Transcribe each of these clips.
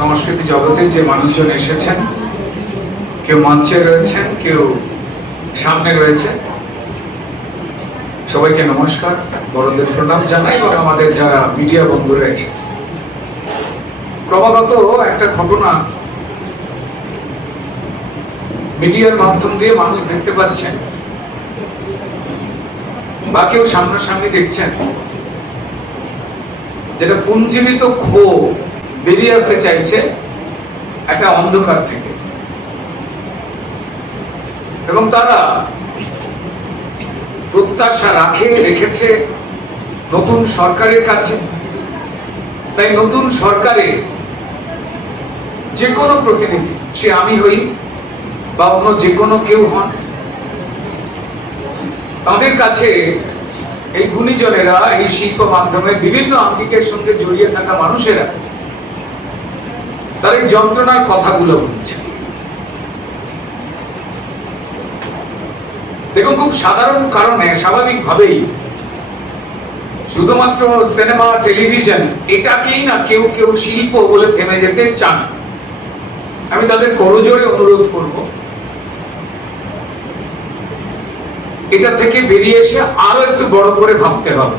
সংস্কৃতি জগতে যে মানুষজন এসেছেন, কেউ মঞ্চে রয়েছেন, কেউ সামনে রয়েছে, সবাইকে নমস্কার, বড়দের প্রণাম জানাই এবং আমাদের যারা মিডিয়া বন্ধুরা এসেছে। ক্রমাগত একটা ঘটনা মিডিয়ার মাধ্যম দিয়ে মানুষ দেখতে পাচ্ছেন বা কেউ সামনাসামনি দেখছেন, যেটা পুঞ্জীবিত ক্ষোভ বেরিয়ে আসতে চাইছে একটা অন্ধকার থেকে, এবং তারা প্রত্যাশা রেখেছে নতুন সরকারের কাছে। তাই নতুন সরকারে যে কোনো প্রতিনিধি, সে আমি হই বা অন্য যে কোনো কেউ হন, তাদের কাছে এই গুণীজনেরা, এই শিল্প মাধ্যমে বিভিন্ন আঙ্গিকের সঙ্গে জড়িয়ে থাকা মানুষেরা তার এই যন্ত্রণার কথাগুলো বলছে। দেখুন, খুব সাধারণ কারণে, স্বাভাবিকভাবেই শুধুমাত্র সিনেমা, টেলিভিশন এটাকেই না কেউ কেউ শিল্প বলে থেমে যেতে চান। আমি তাদের করজোড়ে অনুরোধ করব, এটা থেকে বেরিয়ে এসে আরো একটু বড় করে ভাবতে হবে,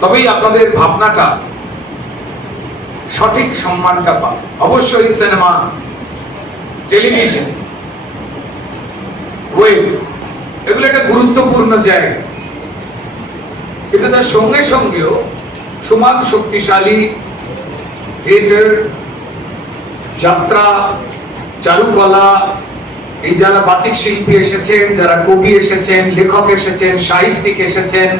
তবেই আপনাদের ভাবনাটা সঠিক সম্মানটা পাবে। অবশ্যই সিনেমা, টেলিভিশন, ওয়েব এগুলো একটা গুরুত্বপূর্ণ জায়গা, কিন্তু তার সঙ্গে সঙ্গেও সমান শক্তিশালী থিয়েটার, যাত্রা, চারুকলা, এই যারা বাচিক শিল্পী এসেছেন, যারা কবি এসেছেন, লেখক এসেছেন, সাহিত্যিক এসেছেন,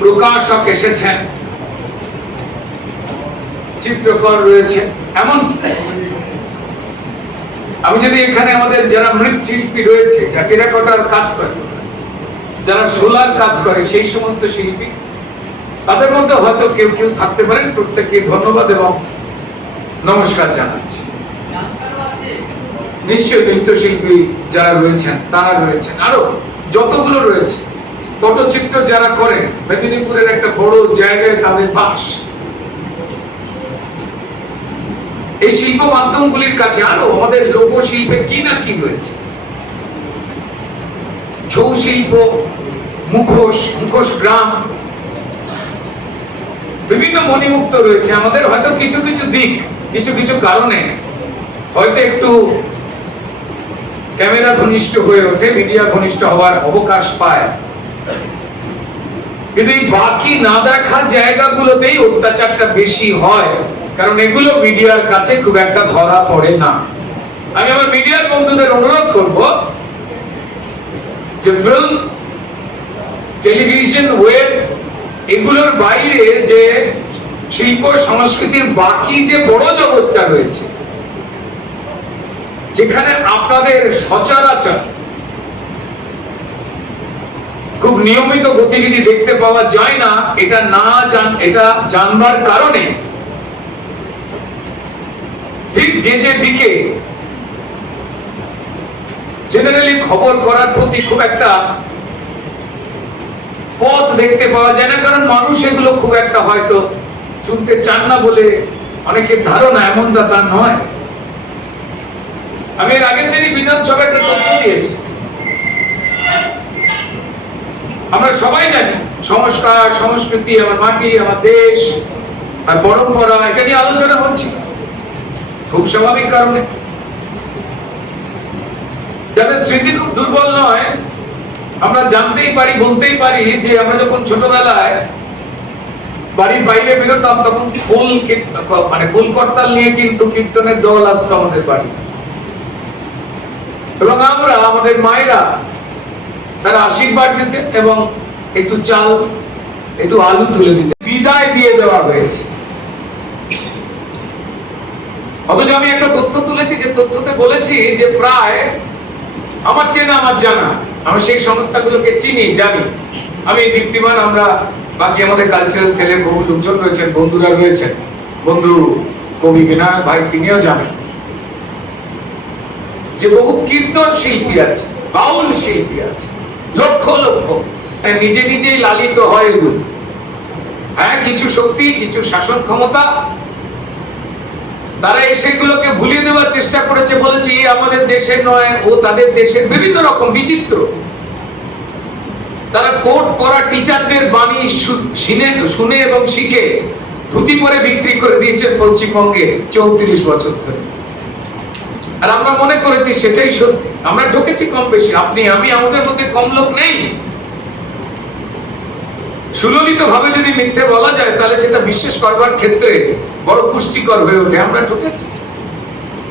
প্রকাশক এসেছেন, চিত্রকর রয়েছে, এমন আমি যদি এখানে আমাদের যারা মৃৎশিল্পী রয়েছে, যারা টেরাকোটার কাজ করে, যারা সোলার কাজ করে, সেই সমস্ত শিল্পী, তাদের মধ্যে হয়তো কেউ কেউ থাকতে পারেন। প্রত্যেককে ধন্যবাদ এবং নমস্কার জানাচ্ছি। নিশ্চয়ই নৃত্যশিল্পী যারা রয়েছেন তারা রয়েছেন, আরো যতগুলো রয়েছে, পটচিত্র যারা করেন, মেদিনীপুরের একটা বড় জায়গায় তাদের বাস। এই শিল্প মাধ্যমগুলির কাছে আরো আমাদের লোকশিল্পে কি না কি রয়েছে, ছৌ শিল্প, মুখোশ গ্রাম, বিভিন্ন মণিমুক্ত রয়েছে। আমাদের হয়তো কিছু কিছু দিক, কিছু কিছু কারণে হয়তো একটু ক্যামেরা ঘনিষ্ঠ হয়ে ওঠে, মিডিয়া ঘনিষ্ঠ হওয়ার অবকাশ পায়, কিন্তু এই বাকি না দেখা জায়গাগুলোতেই অত্যাচারটা বেশি হয়, কারণ এগুলো মিডিয়ার কাছে খুব একটা ধরা পড়ে না। আমি আমার মিডিয়ার বন্ধুদের অনুরোধ করব যে ফিল্ম, টেলিভিশন, ওয়েব এগুলোর বাইরে যে শিল্প সংস্কৃতির বাকি যে বড় জগৎটা রয়েছে, যেখানে আপনাদের সচরাচর খুব নিয়মিত গতিবিধি দেখতে পাওয়া যায় না, এটা জানবার কারণে ঠিক যে দিকে জেনারেলি খবর করার প্রতি খুব একটা পথ দেখতে পাওয়া যায় না, কারণ মানুষ এগুলো খুব একটা হয়তো শুনতে চান না বলে অনেকের ধারণা, এমনটা তা নয়। আমি এর আগের দিনই বিধানসভায় একটা তথ্য দিয়েছি। আমরা সবাই জানি সংস্কার, সংস্কৃতি, আমার মাটি, আমার দেশ আর পরম্পরা, এটা নিয়ে আলোচনা হচ্ছে খুব স্বাভাবিক কারণে। যাদের স্মৃতি খুব দুর্বল নয়, আমরা জানতেই পারি, বলতেই পারি যে আমরা যখন ছোটবেলায় বাড়ির বাইরে বেরোতাম, তখন খোল করতাল নিয়ে কিন্তু কীর্তনের দল আসতো আমাদের বাড়ি, এবং আমরা, আমাদের মায়েরা তারা আশীর্বাদ দিতেন এবং একটু চাল, একটু আলু তুলে দিতেন, বিদায় দিয়ে দেওয়া হয়েছে। অথচ আমি একটা তথ্য তুলেছি, যে তথ্যতে বলেছি যে প্রায় আমার চেনা, আমার জানা, আমি সেই সংস্থাগুলোকে চিনি, জানি, আমি দীপ্তিমান, আমরা বাকি আমাদের কালচারাল সেলের বহু লোকজন রয়েছেন, বন্ধুরা রয়েছেন, বন্ধু কবি বিনায়ক ভাই তিনিও জানেন যে বহু কীর্তন শিল্পী আছে, বাউল শিল্পী আছে, লক্ষ লক্ষ, নিজে নিজেই লালিত হয় এগুলো। হ্যাঁ, কিছু শক্তি, কিছু শাসন ক্ষমতা তারা সেগুলোকে ভুলিয়ে দেওয়ার চেষ্টা করেছে, বলেছে আমাদের দেশের নয়, ও তাদের দেশের, বিভিন্ন রকম বিচিত্র। তারা কোট পরা টিচারদের বাণী শুনে এবং শিখে ধুতি পরে বিক্রি করে দিয়েছে পশ্চিমবঙ্গে 34 বছর ধরে। আর আমরা মনে করেছি সেটাই সত্যি। আমরা ঢুকেছি কম বেশি, আপনি আমি, আমাদের মধ্যে কম লোক নেই। সুললিত ভাবে যদি মিথ্যে বলা যায় তাহলে সেটা বিশ্বাস করবার ক্ষেত্রে বড় পুষ্টিকর হয়ে ওঠে। আমরা ঠকেছি,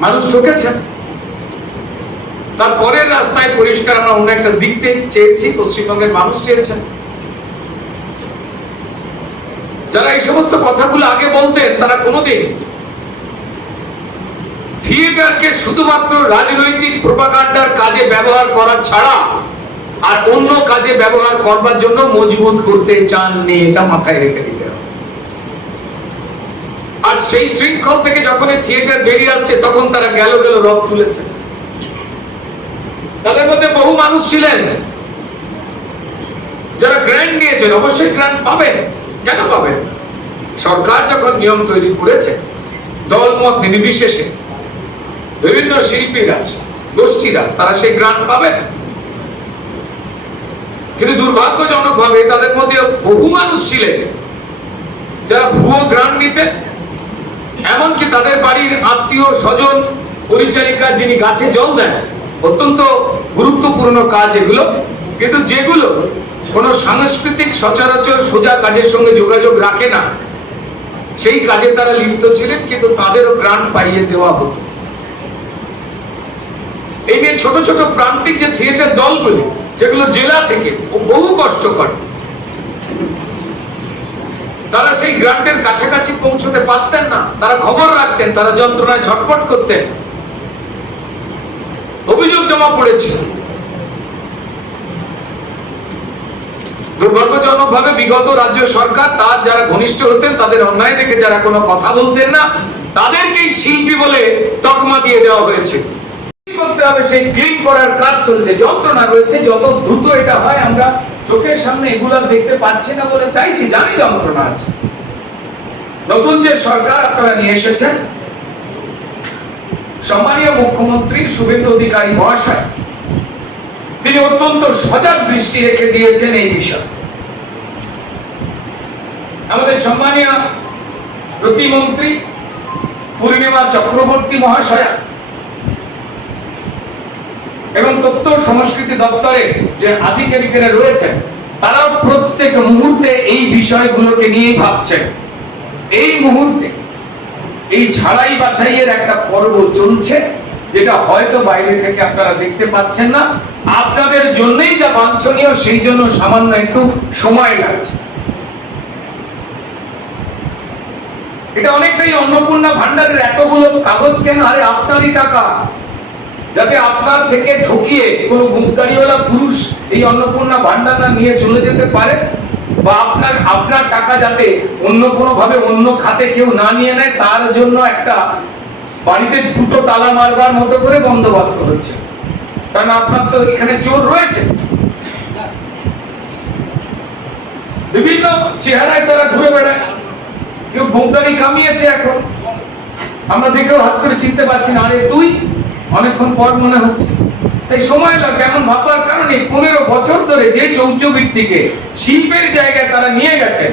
মানুষ ঠকেছেন। তারপরের রাস্তায় পরিষ্কার আমরা অন্য একটা দিকতে চেয়েছি, পশ্চিমবঙ্গের মানুষ চেয়েছেন। যারা এই সমস্ত কথাগুলো আগে বলতেন তারা কোনোদিন থিয়েটারকে শুধুমাত্র রাজনৈতিক প্রোপাগান্ডার কাজে ব্যবহার করা ছাড়া আর অন্য কাজে ব্যবহার করবার জন্য মজবুত করতে চাননি, এটা মাথায় রেখে দিতে হবে। আর সেই শৃঙ্খল থেকে যখন থিয়েটার বেরিয়ে আসছে তখন তারা গেল রব তুলেছে। তাদের মধ্যে বহু মানুষ ছিলেন যারা গ্র্যান্ট নিয়েছেন, অবশ্যই গ্র্যান্ট পাবেন। কেন পাবেন? সরকার যখন নিয়ম তৈরি করেছে, দলমত নির্বিশেষে বিভিন্ন শিল্পীরা, গোষ্ঠীরা তারা সেই গ্রান্ট পাবেন। কিন্তু দুর্ভাগ্যজনক ভাবে তাদের মধ্যে বহু মানুষ ছিলেন যারা ভুয়ো গ্রান্ট নিতেন, এমনকি তাদের বাড়ির আত্মীয় স্বজন, পরিচারিকা যিনি গাছে জল দেন, অত্যন্ত গুরুত্বপূর্ণ কাজ এগুলো, কিন্তু যেগুলো কোনো সাংস্কৃতিক সচরাচর সোজা কাজের সঙ্গে যোগাযোগ রাখে না, সেই কাজে তারা লিপ্ত ছিলেন, কিন্তু তাদেরও গ্রান্ট পাইয়ে দেওয়া হতো। এই নিয়ে ছোট ছোট প্রান্তিক যে থিয়েটার দলগুলি, যেগুলো জেলা থেকে বহু কষ্ট করে, তারা সেই গ্রান্টের কাছাকাছি পৌঁছতে পারতেন না। তারা খবর রাখতেন, তারা যন্ত্রণায় ছটফট করতেন, অভিযোগ জমা পড়েছিল। দুর্ভাগ্যজনক ভাবে বিগত রাজ্য সরকার তার যারা ঘনিষ্ঠ হতেন, তাদের অন্যায় দেখে যারা কোনো কথা বলতেন না, তাদেরকেই শিল্পী বলে তকমা দিয়ে দেওয়া হয়েছে। করতে হবে, সেই ক্লিন করার কাজ চলছে। যন্ত্রণা রয়েছে, যত দ্রুত এটা হয়, আমরা চোখের সামনে এগুলো দেখতে পাচ্ছি না বলে চাইছি, জানি যন্ত্রণা আছে। নতুন যে সরকার আপনারা নিয়ে এসেছেন, সম্মানীয় মুখ্যমন্ত্রী শুভেন্দু অধিকারী মহাশয়, তিনি অত্যন্ত সজাগ দৃষ্টি রেখে দিয়েছেন এই বিষয়ে। আমাদের সম্মানীয় প্রতিমন্ত্রী পূর্ণিমা চক্রবর্তী মহাশয়া এবং তথ্য সংস্কৃতি দপ্তরে যে আধিকারিকেরা রয়েছেন, তারা প্রত্যেক মুহূর্তে এই বিষয়গুলোকে নিয়ে ভাবছেন। এই মুহূর্তে এই ছাড়াই বাছাইয়ের একটা পর্ব চলছে, যেটা হয়তো বাইরে থেকে আপনারা দেখতে পাচ্ছেন না। আপনাদের জন্যই যা বাঞ্ছনীয়, সেই জন্য সামান্য একটু সময় লাগছে। এটা অনেকটাই অন্নপূর্ণা ভান্ডারের এতগুলো কাগজ কেন? আরে আপনারই টাকা, যাতে আপনার থেকে ঠকিয়ে কোনো গুপ্তারিওয়ালা পুরুষ এই অন্নপূর্ণা ভান্ডারটা নিয়ে চলে যেতে পারে, বা আপনার টাকা যাতে অন্য কোনো ভাবে অন্য খাতে কেউ না নিয়ে নেয়, তার জন্য একটা বাড়িতে দুটো তালা মারবার মতো করে বন্দোবস্ত হচ্ছে। কারণ আপনার তো এখানে চোর রয়েছে, বিভিন্ন চেহারায় তারা ঘুরে বেড়ায়। কেউ গুপ্তারি কামিয়েছে, এখন আমরা দেখেও হাত করে চিনতে পারছি না। আরে তুই, অনেকক্ষণ পর মনে হচ্ছে। তাই সময় লাগবে এমন ভাববার কারণে 15 বছর ধরে যে চৌর্যবৃত্তিকে শিল্পের জায়গায় তারা নিয়ে গেছে,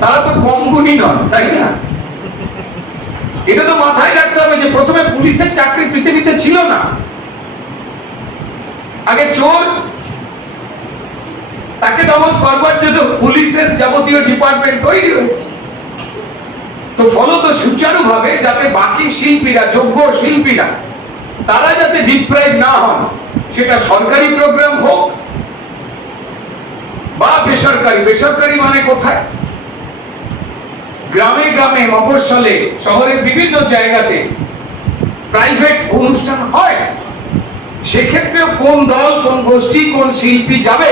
তারা তো কম গুণী নন, তাই না? এটা তো মাথায় রাখতে হবে যে প্রথমে পুলিশের চাকরি পৃথিবীতে ছিল না। আগে চোর, তাকে দমন করবার জন্য পুলিশের যাবতীয় ডিপার্টমেন্ট তৈরি হয়েছে। তো ফলত সুচারুভাবে যাতে বাকি শিল্পীরা, যোগ্য শিল্পীরা, তারা যাতে ডিপ্রাইভ না হন, সেটা সরকারি প্রোগ্রাম হোক বা বেসরকারি। বেসরকারি মানে কোথায়? গ্রামে গ্রামে, মফস্বলে, শহরের বিভিন্ন জায়গাতে প্রাইভেট অনুষ্ঠান হয়। সেক্ষেত্রে কোন দল, কোন গোষ্ঠী, কোন শিল্পী যাবে,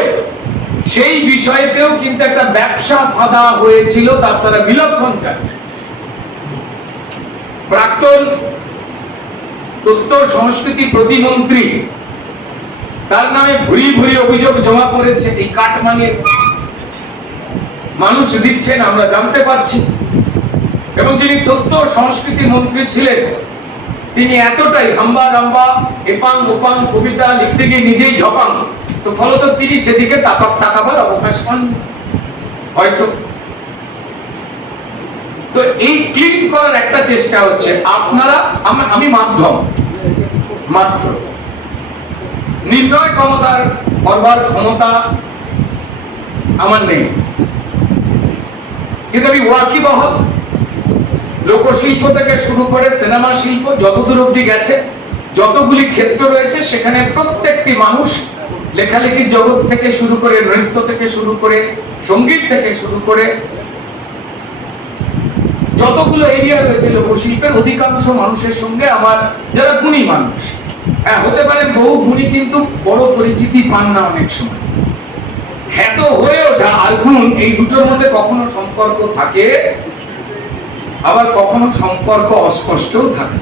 সেই বিষয়েতেও কিন্তু একটা ব্যবসা ফাঁদা হয়েছিল, তা আপনারা বিলক্ষণ জানেন। প্রাক্তন তথ্য সংস্কৃতি প্রতিমন্ত্রী, তার নামে ভুরি ভুরি অভিযোগ জমা পড়েছে। এই কাটমানির মানুষ দিচ্ছেন, আমরা জানতে পারছি। এবং যিনি তথ্য ও সংস্কৃতি মন্ত্রী ছিলেন তিনি এতটাই হাম্বা রাম্বা এপাং ওপাং কবিতা লিখতে গিয়ে নিজেই ঝপাং, তো ফলত তিনি সেদিকে তাকাবার অবকাশ পান হয়তো। তো এই ক্লিন করার একটা চেষ্টা হচ্ছে। আপনারা আমি মাধ্যম মাত্র, নির্ণয় ক্ষমতার করবার ক্ষমতা আমার নেই, কিন্তু আমি ওয়াকিবহল। লোকশিল্প থেকে শুরু করে সিনেমা শিল্প যতদূর অব্দি গেছে, যতগুলি ক্ষেত্র রয়েছে সেখানে প্রত্যেকটি মানুষ লেখালেখির জগৎ থেকে শুরু করে, নৃত্য থেকে শুরু করে, সঙ্গীত থেকে শুরু করে যতগুলো এরিয়া রয়েছে লোকশিল্পের, অধিকাংশ মানুষের সঙ্গে আমার যারা গুণী মানুষ, হ্যাঁ হতে পারে বহু গুণী কিন্তু বড় পরিচিতি পান না অনেক সময়। খ্যাত হয়ে ওঠা আর গুণ, এই দুটোর মধ্যে কখনো সম্পর্ক থাকে, আবার কখনো সম্পর্ক অস্পষ্টও থাকে।